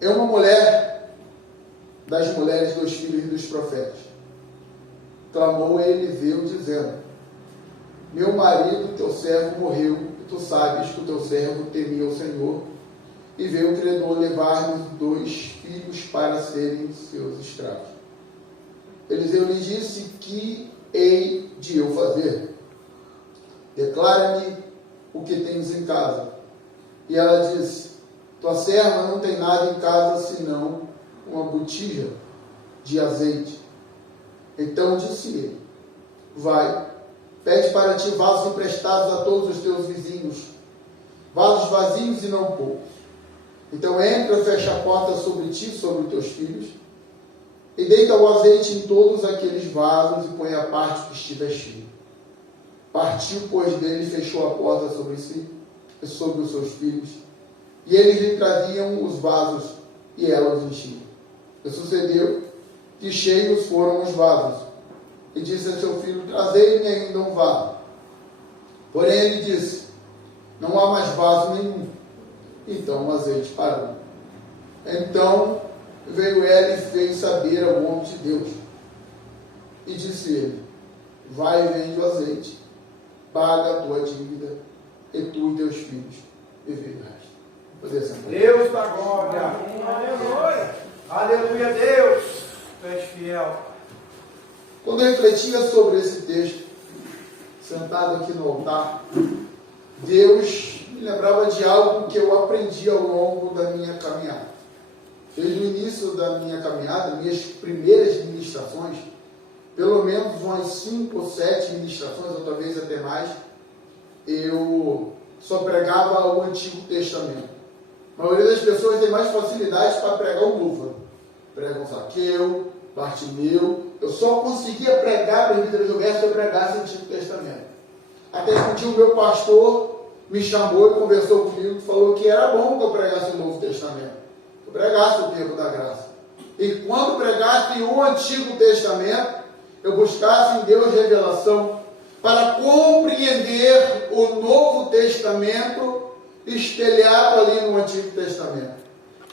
É uma mulher das mulheres dos filhos dos profetas. Clamou a Eliseu, dizendo: meu marido, teu servo, morreu, e tu sabes que o teu servo temia o Senhor, e veio o credor levar-nos 2 filhos para serem seus escravos. Eliseu lhe disse: que hei de eu fazer? Declara-me o que tens em casa. E ela disse: tua serva não tem nada em casa senão uma botija de azeite. Então disse ele: vai, pede para ti vasos emprestados a todos os teus vizinhos, vasos vazios e não poucos. Então entra, fecha a porta sobre ti, sobre os teus filhos, e deita o azeite em todos aqueles vasos e põe a parte que estiver cheia. Partiu, pois, dele e fechou a porta sobre si e sobre os seus filhos, e eles lhe traziam os vasos, e ela os enchia. E sucedeu que cheios foram os vasos, e disse a seu filho: trazei-me ainda um vaso. Porém ele disse: não há mais vaso nenhum. Então o azeite parou. Então veio ela e fez saber ao homem de Deus. E disse ele: vai e vende o azeite, paga a tua dívida, e tu e teus filhos viverás. Deus da glória. Aleluia. Aleluia, Deus. Tu és fiel. Quando eu refletia sobre esse texto, sentado aqui no altar, Deus me lembrava de algo que eu aprendi ao longo da minha caminhada. Desde o início da minha caminhada, minhas primeiras ministrações, pelo menos umas 5 ou 7 ministrações, ou talvez até mais, eu só pregava o Antigo Testamento. A maioria das pessoas tem mais facilidade para pregar o Novo. Pregam Zaqueu, Bartimeu. Eu só conseguia pregar para Vitor Gilberto se eu pregasse o Antigo Testamento. Até que um dia o meu pastor me chamou e conversou comigo, falou que era bom que eu pregasse o Novo Testamento, que eu pregasse o tempo da graça. E quando pregasse o Antigo Testamento, eu buscasse em Deus revelação para compreender o Novo Testamento espelhado ali no Antigo Testamento.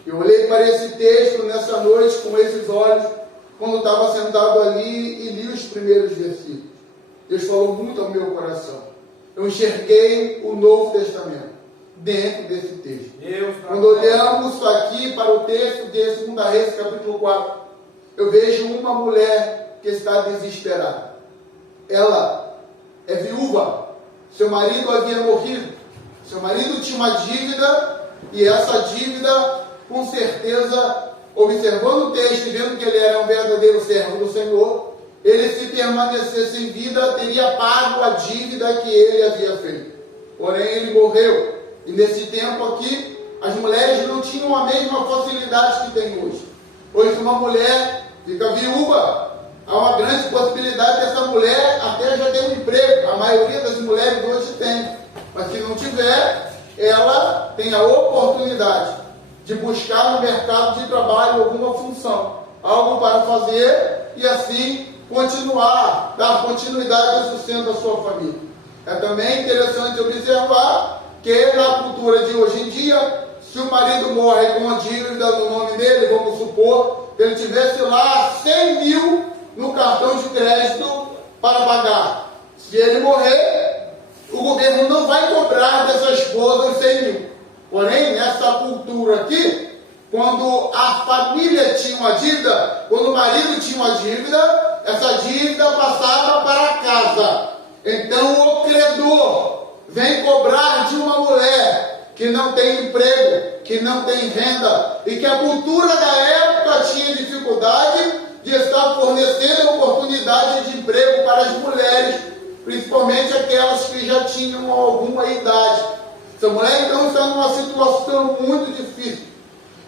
Eu olhei para esse texto nessa noite com esses olhos, quando estava sentado ali e li os primeiros versículos. Deus falou muito ao meu coração. Eu enxerguei o Novo Testamento dentro desse texto. Quando olhamos aqui para o texto de 2 Reis, capítulo 4, eu vejo uma mulher que está desesperada. Ela é viúva. Seu marido havia morrido. Seu marido tinha uma dívida, e essa dívida, com certeza, observando o texto e vendo que ele era um verdadeiro servo do Senhor, ele, se permanecesse em vida, teria pago a dívida que ele havia feito. Porém, ele morreu. E nesse tempo aqui, as mulheres não tinham a mesma facilidade que tem hoje. Hoje, uma mulher fica viúva, há uma grande possibilidade dessa mulher até já ter um emprego. A maioria das mulheres hoje tem. Mas se não tiver, ela tem a oportunidade de buscar no mercado de trabalho alguma função, algo para fazer e assim continuar, dar continuidade ao sustento da sua família. É também interessante observar que na cultura de hoje em dia, se o marido morre com uma dívida no nome dele, vamos supor que ele tivesse lá 100 mil no cartão de crédito para pagar. Se ele morrer, o governo não vai cobrar dessa esposa os 100 mil. Porém, nessa cultura aqui, quando a família tinha uma dívida, quando o marido tinha uma dívida, essa dívida passava para a casa. Então o credor vem cobrar de uma mulher que não tem emprego, que não tem renda, e que a cultura da época tinha dificuldade de estar fornecendo oportunidade de emprego para as mulheres, principalmente aquelas que já tinham alguma idade. Essa mulher então está numa situação muito difícil.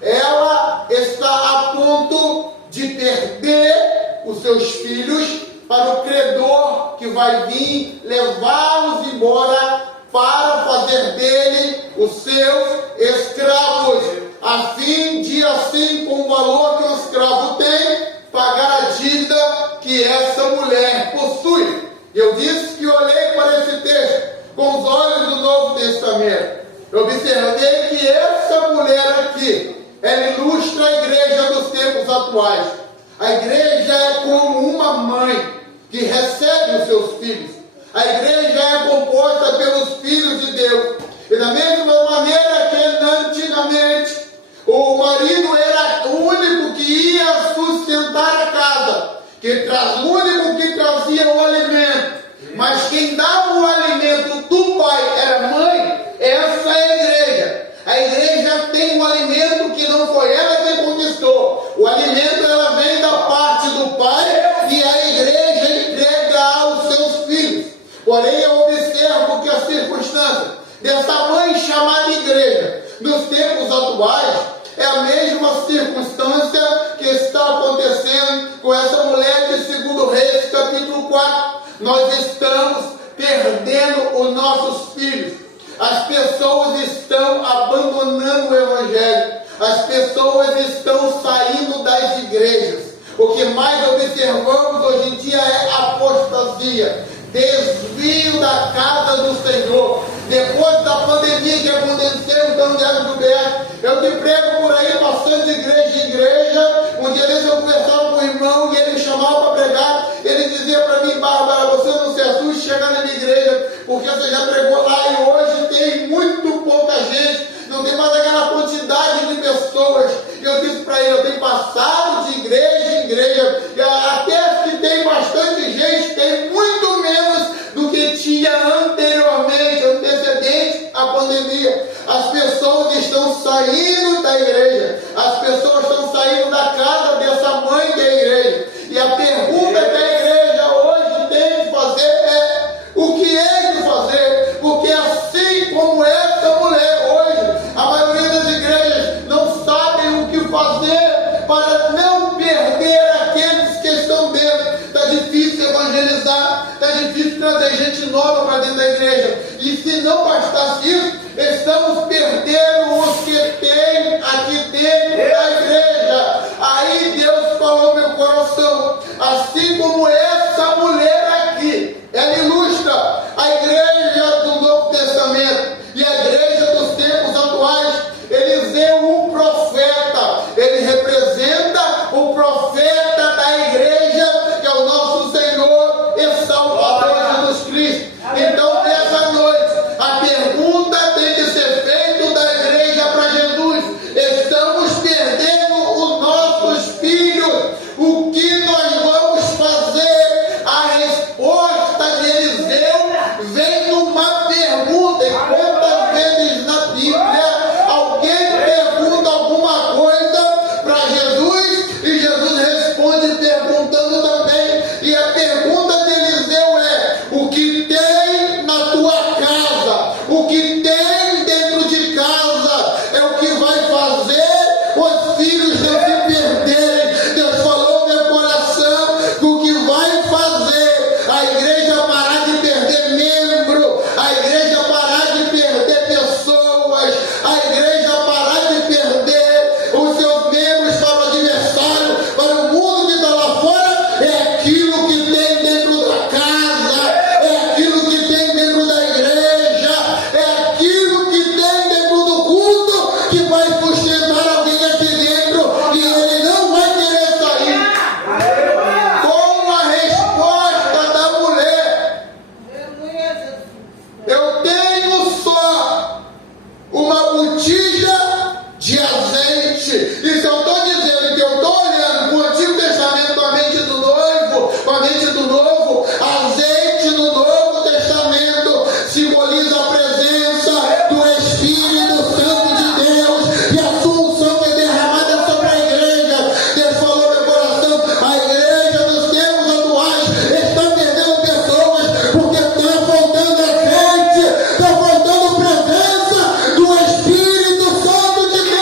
Ela está a ponto de perder os seus filhos para o credor que vai vir levá-los embora para fazer dele os seus escravos, a fim de, assim, com o valor que o escravo tem, pagar a dívida que essa mulher possui. Eu disse que olhei para esse texto com os olhos do Novo Testamento. Eu observei que essa mulher aqui, ela ilustra a igreja dos tempos atuais. A igreja é como uma mãe que recebe os seus filhos. A igreja é composta pelos filhos de Deus. E da mesma maneira que antigamente o marido era o único que ia sustentar a casa, o único que trazia o alimento, mas quem dava o alimento do pai era a mãe. Essa é a igreja. A igreja tem um alimento que não foi ela que conquistou. O alimento ela vem da parte do pai e a igreja entrega aos seus filhos. Porém, eu observo que a circunstância dessa mãe chamada igreja nos tempos atuais é a mesma circunstância que está acontecendo com essa mulher de 2 Reis, capítulo 4. Nós estamos perdendo os nossos filhos. As pessoas estão abandonando o evangelho. As pessoas estão saindo das igrejas. O que mais observamos hoje em dia é apostasia, desvio da casa do Senhor. Depois da pandemia que aconteceu em São Diego do Berto, eu te prego por aí, passando de igreja em igreja. Um dia desse eu conversava com um irmão e ele me chamava para pregar. Ele dizia para mim: Bárbara, você não se assuste chegar na minha igreja, porque você já pregou lá e hoje tem muito pouca gente, não tem mais aquela quantidade de pessoas. E eu disse para ele: eu tenho passado de igreja em igreja, e até as que tem bastante gente, tem muito menos do que tinha anteriormente, antecedente à pandemia. As pessoas estão saindo da igreja, as pessoas estão saindo da casa dessa mãe que é a igreja. E a pergunta que a igreja hoje tem de fazer é: o que é de fazer? Porque assim como essa mulher hoje, a maioria das igrejas não sabem o que fazer para não perder aqueles que estão dentro. Está difícil evangelizar, está difícil trazer gente nova para dentro da igreja. E se não bastasse isso, estamos perdendo os que tem aqui dentro da igreja. Aí Deus falou no meu coração: assim como essa mulher aqui, ela ilustra a igreja do Novo Testamento e a igreja dos tempos atuais. Eliseu, um profeta, ele representa o profeta da igreja, que é o nosso Senhor e Salvador Jesus Cristo. Então, nessa noite, a pergunta tem que ser feita da igreja para Jesus: estamos perdendo os nossos filhos, o que nós vamos fazer? A resposta de Eliseu vem numa pergunta. E quantas vezes na Bíblia alguém pergunta alguma coisa para Jesus e Jesus responde perguntando também? E a pergunta de Eliseu é: o que tem na tua casa, o que tem dentro de casa, é o que vai fazer os filhos não se perderem. Deus falou no meu coração que o que vai fazer a igreja parar de perder membro, a igreja parar de perder pessoas, a igreja parar de perder os seus membros para o adversário, para o mundo que está lá fora, é aquilo que tem dentro da casa, é aquilo que tem dentro da igreja, é aquilo que tem dentro do culto que vai sustentar alguém aqui dentro e ele não vai querer sair. Com a resposta da mulher: eu tenho só uma botija de azeite. E se eu estou dizendo que eu estou olhando para o Antigo Testamento com a mente do noivo, com a mente do novo, azeite no Novo Testamento simboliza a presença do Espírito Santo de Deus e a sua unção que é derramada sobre a igreja. Deus falou no meu coração: a igreja dos tempos atuais está perdendo pessoas porque está faltando azeite, está faltando presença do Espírito Santo de Deus.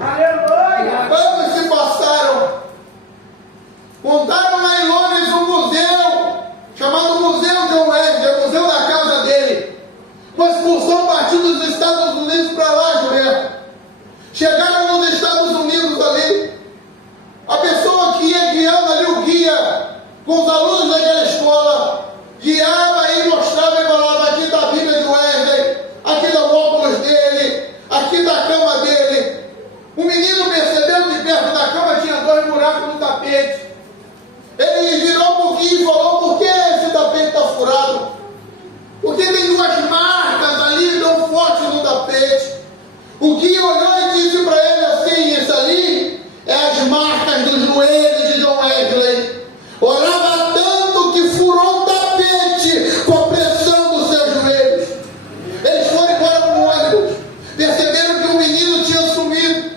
Aleluia! Anos se passaram. Montaram lá em Londres um museu, chamado Museu John Wesley, o museu da casa dele. Uma expulsão partiu dos Estados Unidos para lá, Juliano. Chegaram nos Estados Unidos ali. A pessoa que ia guiando ali, o guia, com os alunos daquela escola, guiava e mostrava e falava: aqui está a Bíblia de Wesley, aqui está o óculos dele, aqui está a cama dele. O menino percebeu que perto da cama tinha 2 buracos no tapete. Ele virou um pouquinho e falou: por que esse tapete está furado? Porque tem 2 marcas ali, tão fortes no tapete. O guia olhou e disse para ele assim: isso ali é as marcas dos joelhos de John Wesley. Orava tanto que furou o tapete com a pressão dos seus joelhos. Eles foram embora com o ônibus, perceberam que o menino tinha sumido,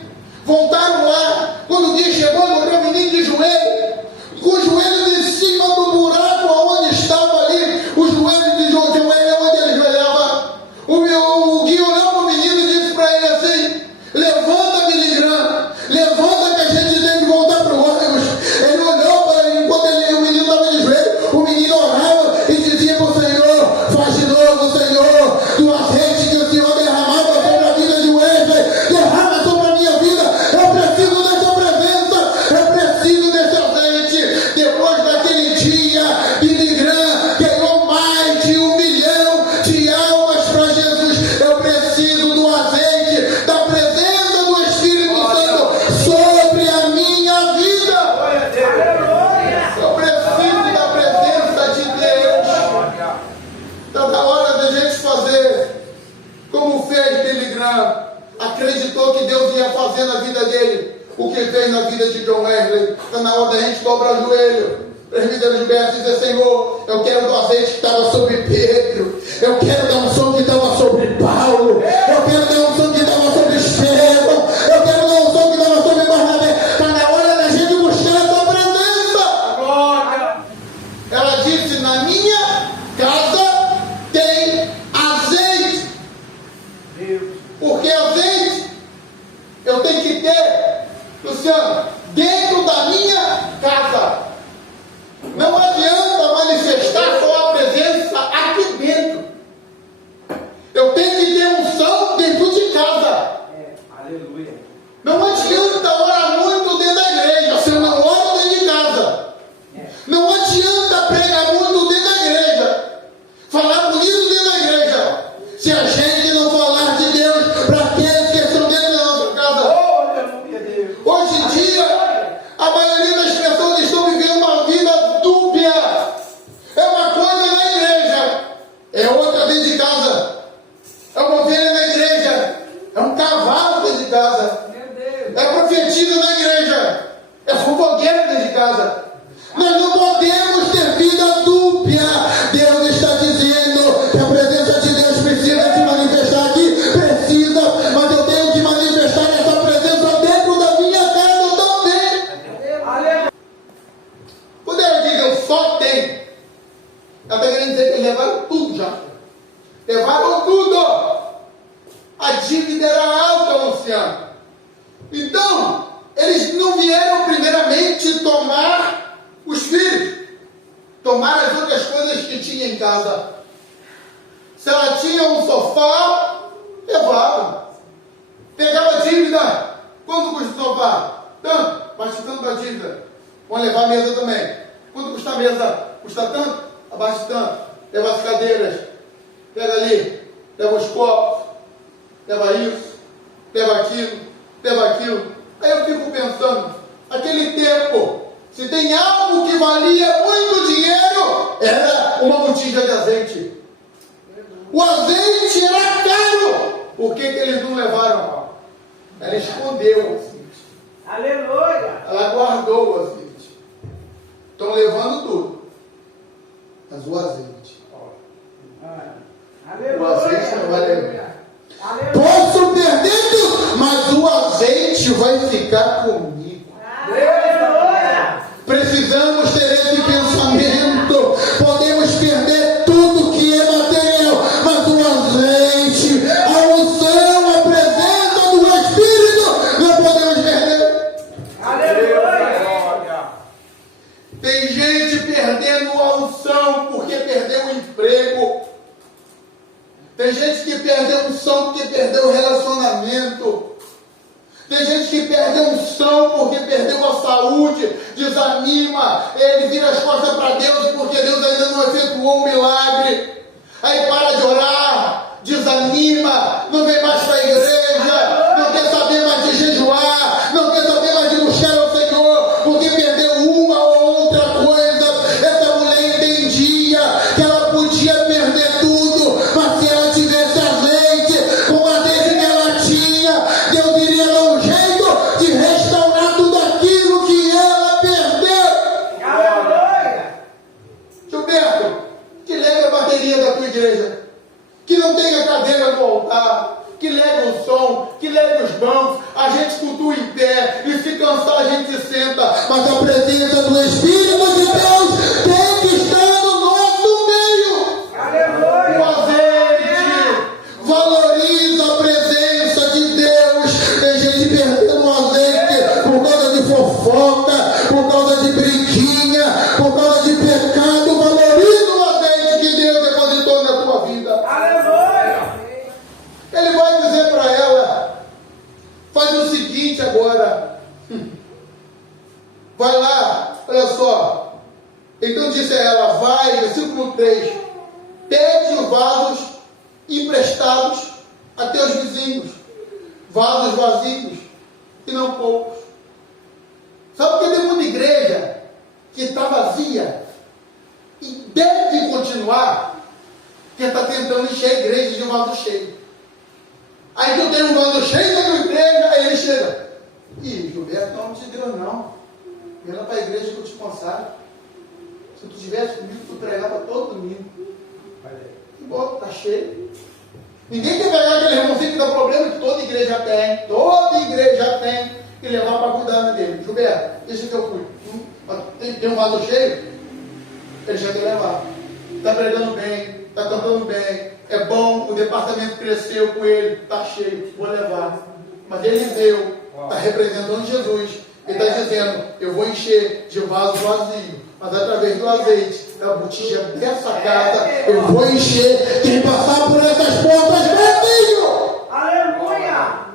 voltaram lá. Quando o guia chegou, encontrou o menino de joelho, com os joelhos em cima do buraco onde estava ali, os joelhos de John Wesley, onde ele joelhava. O guia olhou para o menino e disse para ele assim: levanta, Billy Graham, levanta que a gente tem que voltar para o ônibus. Ele olhou para ele, enquanto o menino estava de joelho, o menino orava e dizia para o Senhor: faz de novo, Senhor, do azeite que o Senhor derramava sobre a vida de Wesley, derrama sobre a minha vida. Eu preciso dessa presença, eu preciso desse azeite. Depois daquele dia, Billy Graham ganhou mais de 1 milhão de almas para Jesus. Eu preciso do azeite, da presença do Espírito Santo sobre a minha vida. Eu preciso da presença de Deus. Está na hora da gente fazer como fez Billy Graham. Acreditou que Deus ia fazer na vida dele o que fez na vida de John Wesley. Está na hora da gente dobrar o joelho. Presbítero Gilberto dizer: Senhor, eu quero do azeite que estava sobre Pedro, eu quero da unção que estava sobre Paulo, eu quero da unção que estava sobre Estevão, eu quero da unção que estava sobre Barnabé. Está na hora da gente buscar essa presença. Glória! Ela disse: na minha casa tem azeite. Deus! Porque azeite eu tenho que ter, Luciano, dentro da minha casa. Não adianta manifestar só a presença aqui dentro. Eu tenho que ter unção dentro de casa. Aleluia! Não adianta orar muito dentro da igreja se eu não oro dentro de casa. Não adianta pregar muito dentro da igreja, falar bonito dentro da igreja, se a gente não falar de Deus para aqueles que estão dentro da nossa casa. Aleluia, Deus! Hoje em dia, a maioria das pessoas estão vivendo uma vida dúbia. É uma coisa na igreja, é outra dentro de casa. É uma ovelha na igreja, é um cavalo dentro de casa. É profetisa na igreja, é fofoqueiro dentro de casa. Nós não podemos ter vida dúbia. Deus está dizendo que a presença de Deus precisa se manifestar aqui. Precisa, mas eu tenho que manifestar essa presença dentro da minha casa também. Aleluia! Quando ela diz eu só tenho, ela está querendo dizer que eles levaram tudo já. Levaram tudo. A dívida era alta, Luciano. Então, eles não vieram primeiramente tomar os filhos, tomar as outras coisas que tinha em casa. Se ela tinha um sofá, levava. Pegava a dívida. Quanto custa o sofá? Tanto, mas tanto a dívida. Vão levar a mesa também. Quanto custa a mesa? Custa tanto? Abaixo de tanto. Leva as cadeiras. Pega ali. Leva os copos. Leva isso. Leva aquilo. Leva aquilo. Aí eu fico pensando, naquele tempo, se tem algo que valia muito dinheiro, era uma botija de azeite. O azeite era caro. Por que eles não levaram? Ela escondeu o azeite. Aleluia! Ela guardou o azeite. Estão levando tudo, mas o azeite. Aleluia! O azeite não vai levar. Aleluia! Posso perder tudo, mas o azeite vai ficar comigo. Aleluia! Precisamos ter esse pensamento. Podemos perder tudo que é material, mas o azeite, a unção, a presença do Espírito, não podemos perdeu o relacionamento. Tem gente que perde a unção porque perdeu a saúde, desanima, ele vira as costas para Deus porque Deus ainda não efetuou o milagre. Aí para de orar, desanima, não vem mais para a igreja, não quer saber mais de jejuar, não quer saber mais de buscar ao Senhor, porque perdeu uma ou outra coisa. Essa mulher entendia que ela podia perder tudo, mas se ela tivesse azeite, com a azeite que ela tinha, Deus iria dar um jeito de restaurar tudo aquilo que ela perdeu. Aleluia. Gilberto, que leve a bateria da tua igreja, que não tenha cadeira no altar, que leve o som, que leve os bancos, a gente cultua em pé, e se cansar a gente senta, mas a presença do Espírito de Deus tem que estar no nosso meio. Aleluia. O azeite valoriza a presença de Deus. Tem gente perdendo o azeite por causa de fofoca, por causa de briguinha, por causa de pecado. Valoriza o azeite que Deus depositou na tua vida. Aleluia. Ele vai dizer para ela: faz o seguinte agora, vai lá, olha só. Então disse a ela: vai, versículo 3, pede os vasos emprestados a teus vizinhos, vasos vazios e não poucos. Sabe por que tem muita igreja que está vazia e deve continuar? Porque está tentando encher a igreja de um vaso cheio. Aí tu tem um vaso cheio da tua igreja, aí ele chega: ih, Gilberto, não te Deus não. Vem lá para a igreja que eu te consagro. Se tu estivesse comigo, tu pregava todo domingo. Que bom, tá cheio. Ninguém quer pegar aquele irmãozinho que dá problema, que toda igreja tem. Toda igreja tem. E levar para cuidar dele. Gilberto, deixa que eu cuido. Tem um vaso cheio? Ele já quer levar. Está pregando bem, está cantando bem, é bom, o departamento cresceu com ele, está cheio, vou levar. Mas ele deu, está representando Jesus. Ele está dizendo: eu vou encher de vaso vazio, mas através do azeite, da botija dessa casa, eu vou encher. Quem passar por essas portas, vazio. Aleluia.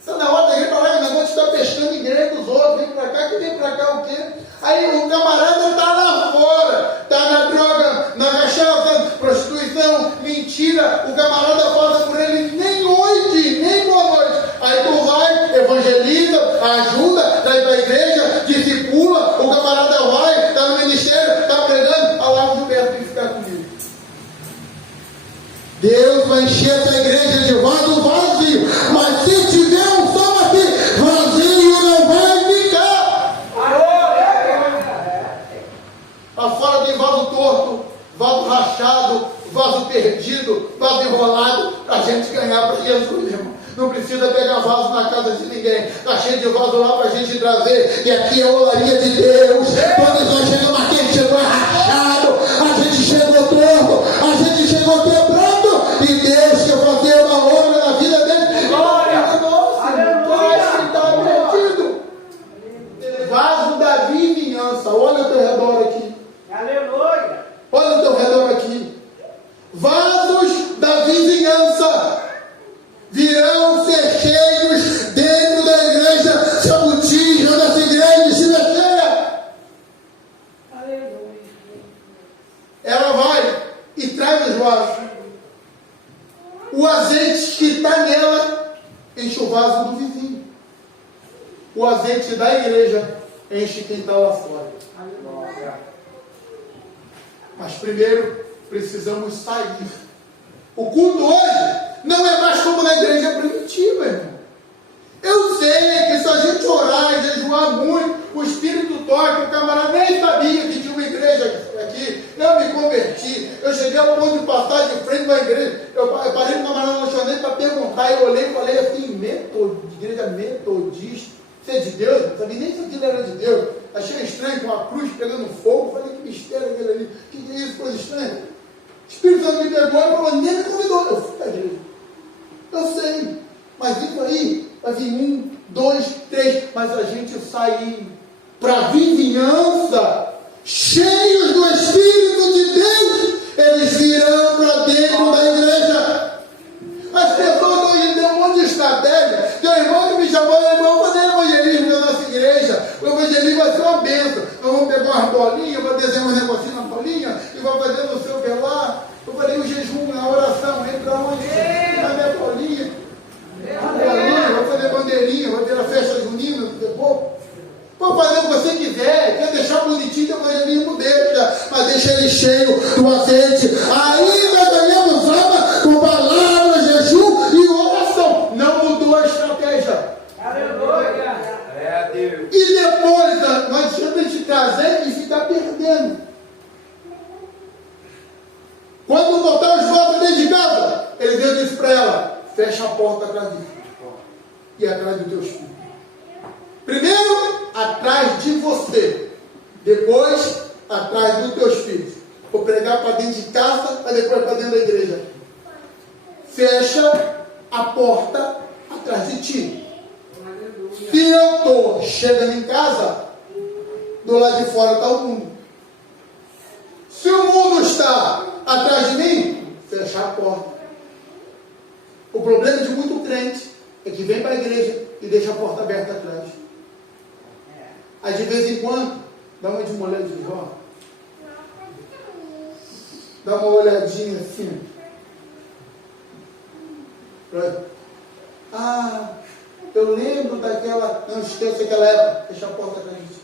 Está na hora da igreja para lá, o negócio está pescando igreja dos outros, vem para cá, que vem para cá o quê? Aí o camarada está lá fora, está na droga, na cachaça, prostituição, mentira. O camarada passa por ele nem hoje, nem boa noite. Aí tu vai, evangeliza, ajuda, traz para a igreja, discipula. O camarada vai, está no ministério, está pregando. Olha lá o Gilberto tem que ficar comigo. Deus vai encher essa igreja de vaso vazio, mas se tiver um som aqui, vazio não vai ficar. Lá fora tem vaso torto, vaso rachado, vaso perdido, vaso enrolado, para a gente ganhar para Jesus, irmão. Não precisa pegar vaso na casa de ninguém. Está cheio de vaso lá para a gente trazer. E aqui é a olaria de Deus. Quando nós chegamos aqui, a gente chegou rachado, a gente chegou torto, a gente chegou quebrando. E Deus quer fazer uma obra na vida dele. Glória! Nossa, que está perdido. Vaso da vizinhança. Olha ao teu redor aqui. Aleluia. Olha ao teu redor aqui. Vasos da vizinhança virão ser cheios dentro da igreja se a botija dessa igreja estiver cheia. Aleluia. Ela vai e traz os vasos. O azeite que está nela enche o vaso do vizinho. O azeite da igreja enche quem está lá fora. Aleluia. Mas primeiro precisamos sair. O culto hoje não é mais como na igreja primitiva, irmão. Eu sei que se a gente orar e jejuar muito, o Espírito toca. O camarada nem sabia que tinha uma igreja aqui. Eu me converti. Eu cheguei ao ponto de passar de frente a uma igreja. Eu parei com o camarada no lanchonete para perguntar. Eu olhei e falei assim: igreja metodista. Isso é de Deus? Não sabia nem se aquilo era de Deus. Achei estranho, com a cruz pegando fogo. Falei: que mistério aquele ali. Que é isso, coisa estranha. O Espírito Santo me pegou e falou: nem me convidou. Eu fui para a igreja. Eu sei, mas isso aí vai vir 1, 2, 3, mas a gente sai para a vizinhança, cheios do Espírito de Deus, eles virão para dentro da igreja. As pessoas estão bolinha, vou desenhar um negocinho na bolinha, e vou fazer não sei o que lá. Eu falei o jejum, a oração, entra onde? Na minha bolinha. Vou fazer bandeirinha, vou ter a festa junina, depois. Pode fazer o que você quiser, quer deixar bonitinho, o evangelismo deixa, mas deixa ele cheio do azeite. Ainda ganhamos alma com palavras, jejum e oração. Não mudou a estratégia. Aleluia. É Deus. E depois, não adianta a gente trazer e ficar perdendo. Quando botar os votos dentro de casa, ele deu isso para ela: fecha a porta atrás de ti e atrás dos teus filhos. Primeiro, atrás de você. Depois, atrás dos teus filhos. Vou pregar para dentro de casa, para depois para dentro da igreja. Fecha a porta atrás de ti. Se eu estou chegando em casa, do lado de fora está o mundo. Se o mundo está atrás de mim, fecha a porta. O problema de muito crente é que vem para a igreja e deixa a porta aberta atrás. Aí de vez em quando, dá uma de molhada de Jó. Dá uma olhadinha assim. Ah, eu lembro daquela, não esqueça aquela época, deixa a porta atrás de ti.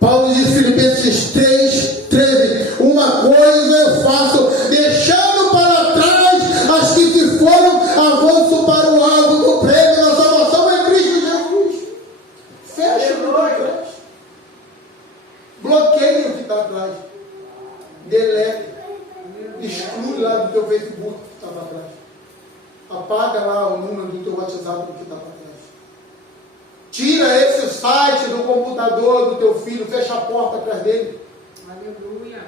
Paulo diz em Filipenses 3:13: uma coisa eu faço, deixando para trás as que se foram, avanço para o alvo do prêmio da salvação em Cristo Jesus. Fecha o que está atrás. Bloqueia o que está atrás. Deleta. Exclui lá do teu Facebook o que estava atrás. Apaga lá o número do teu WhatsApp do que está para trás. Tira esse site do computador do teu filho, fecha a porta atrás dele. Aleluia.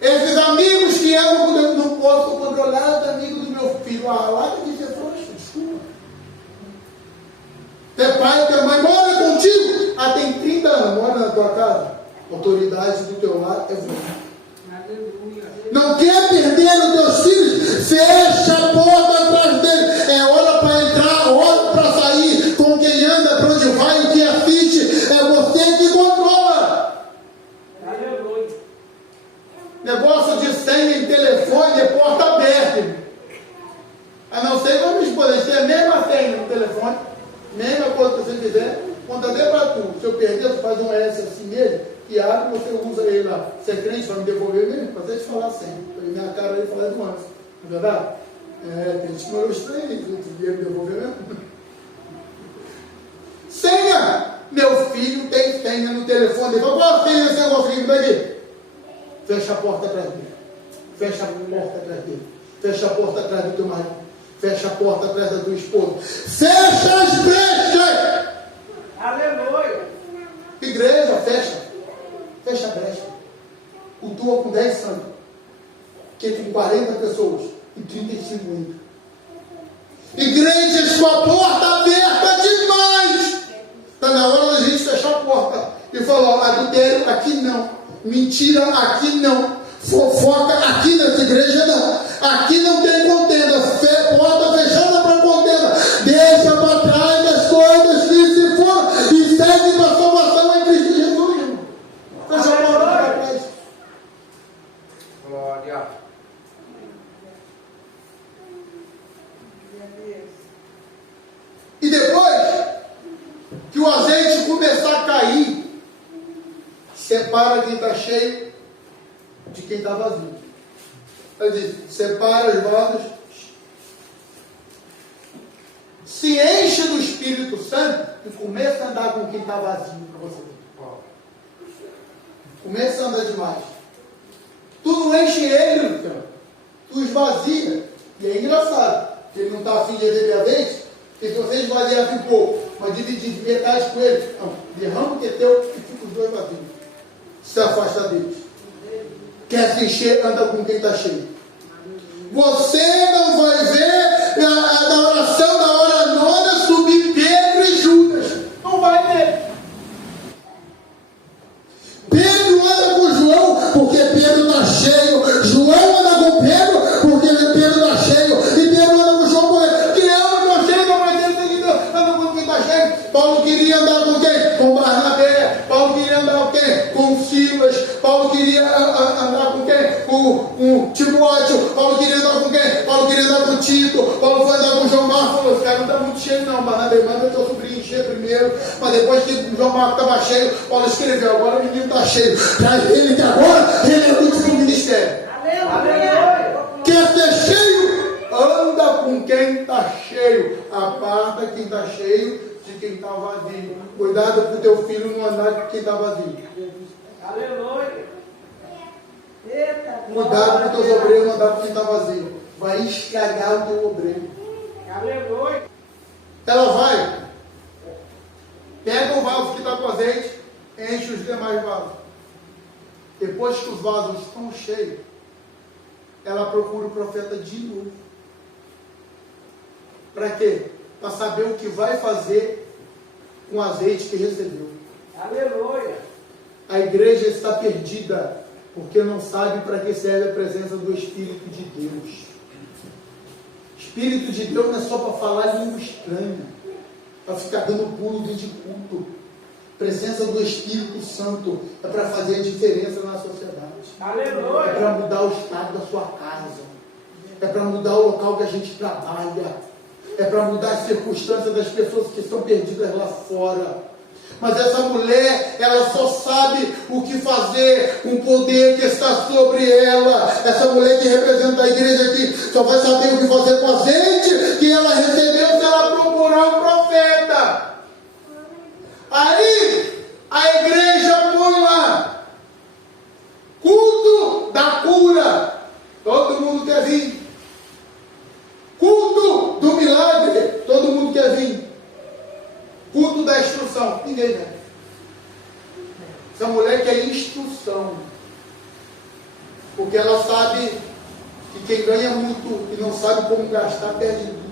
Esses amigos que eu não posso controlar os amigos do meu filho. Ah, lá que Jesus, desculpa. Teu pai e tua mãe mora contigo. Ah, tem 30 anos, mora na tua casa. A autoridade do teu lado é você. Aleluia. Não quer perder os teus filhos? Fecha a porta atrás dele. É hora para entrar, hora para sair. Com quem anda, para onde vai, o que assiste. É você que controla. Aleluia. Negócio de senha em telefone é porta aberta. A não ser que a minha esposa tenha a mesma senha no telefone, mesma coisa que você quiser, conta até para tu. Se eu perder, tu faz um S assim nele, que abre, você usa ele lá. Você é crente, vai me devolver mesmo? Para você te falar senha. Para minha cara aí falar de um antes. Não é verdade? Tem gente que morou estranho, tu ia me devolver mesmo? Senha! Meu filho tem senha no telefone dele. Qual a senha desse negócio daqui? Fecha a porta atrás dele. Fecha a porta atrás dele. Fecha a porta atrás do teu marido. Fecha a porta atrás da tua esposa. Fecha as brechas! Aleluia. Igreja, fecha. Fecha a brecha. Cultua com 10 santos. Que tem 40 pessoas e 35 entram. Igrejas com a porta aberta demais. Está na hora da gente fechar a porta e falar: adultério aqui não, mentira aqui não, fofoca aqui nessa igreja não, aqui não tem contenda, porta fechada para contenda, deixa para trás as coisas que se foram e segue para a salvação em Cristo Jesus, irmão. Fecha a porta para trás. Glória. E depois que o azeite começar a cair, separa quem está cheio de quem está vazio. Ele diz: separa os vasos, se enche do Espírito Santo e começa a andar com quem está vazio para você. Começa a andar demais. Tu não enche ele, Luciano. Tu esvazia. E é engraçado, que ele não está afim de beber azeite. E se você esvaziar ficou, mas dividir metade com ele, não, derrama o que é teu e fica os dois vazios. Se afasta deles. Quer se encher, anda com quem está cheio. Você não vai ver na oração da hora nona subir Pedro e Judas. Não vai ver. Pedro anda com João porque Pedro está cheio. João anda com Pedro porque Pedro está cheio. E Pedro anda com João porque quem ama o cheio, mas ele anda com quem está cheio. Paulo queria andar com quem? Com Barnabé. Paulo queria andar banana, manda teu sobrinho encher primeiro, mas depois que o João Marcos estava cheio, Paulo escreveu, agora o menino está cheio, traz ele que agora ele é o último ministério. Aleluia. Quer ser cheio? Anda com quem está cheio, aparta quem está cheio de quem está vazio. Cuidado para o teu filho não andar com quem está vazio. Aleluia. Eita. Cuidado para o teu obreiro não andar com quem está vazio. Vai estragar o teu obreiro. Aleluia. Ela vai, pega o vaso que está com azeite, enche os demais vasos. Depois que os vasos estão cheios, ela procura o profeta de novo. Para quê? Para saber o que vai fazer com o azeite que recebeu. Aleluia. A igreja está perdida porque não sabe para que serve a presença do Espírito de Deus. Espírito de Deus não é só para falar língua estranha, para ficar dando pulo de culto. Presença do Espírito Santo é para fazer a diferença na sociedade. Aleluia. É para mudar o estado da sua casa. É para mudar o local que a gente trabalha. É para mudar as circunstâncias das pessoas que estão perdidas lá fora. Mas essa mulher, ela só sabe o que fazer com o poder que está sobre ela. Essa mulher que representa a igreja aqui, só vai saber o que fazer com o azeite que ela recebeu se ela procurar um profeta. Aí, a igreja põe lá, culto da cura. Todo mundo quer vir. Culto do milagre. Todo mundo quer vir. Culto da instrução. Ninguém vem. Essa mulher quer instrução. Porque ela sabe que quem ganha muito e não sabe como gastar, perde tudo.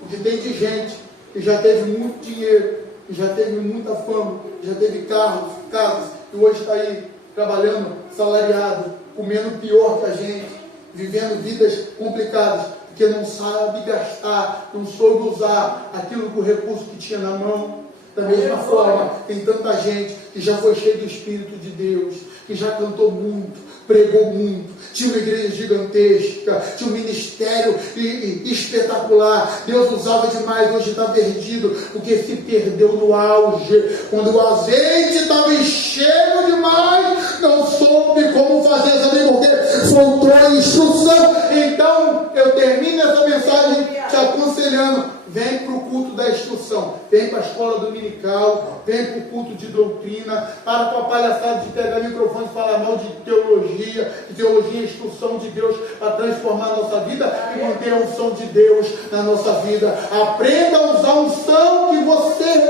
Porque tem de gente que já teve muito dinheiro, que já teve muita fama, que já teve carros, casas, e hoje está aí trabalhando salariado, comendo pior que a gente, vivendo vidas complicadas, porque não sabe gastar, não soube usar aquilo com o recurso que tinha na mão. Da mesma forma, tem tanta gente que já foi cheio do Espírito de Deus, que já cantou muito, pregou muito, tinha uma igreja gigantesca, tinha um ministério espetacular, Deus usava demais, hoje está perdido, porque se perdeu no auge, quando o azeite estava enchendo demais, não soube como fazer, sabe por quê? Faltou a instrução. Então, eu termino essa mensagem te aconselhando, vem para o culto da instrução, vem para a escola dominical, vem para o culto de doutrina, para com a palhaçada de pegar microfone e falar mal de teologia é instrução de Deus para transformar a nossa vida e manter a unção de Deus na nossa vida. Aprenda a usar a unção que você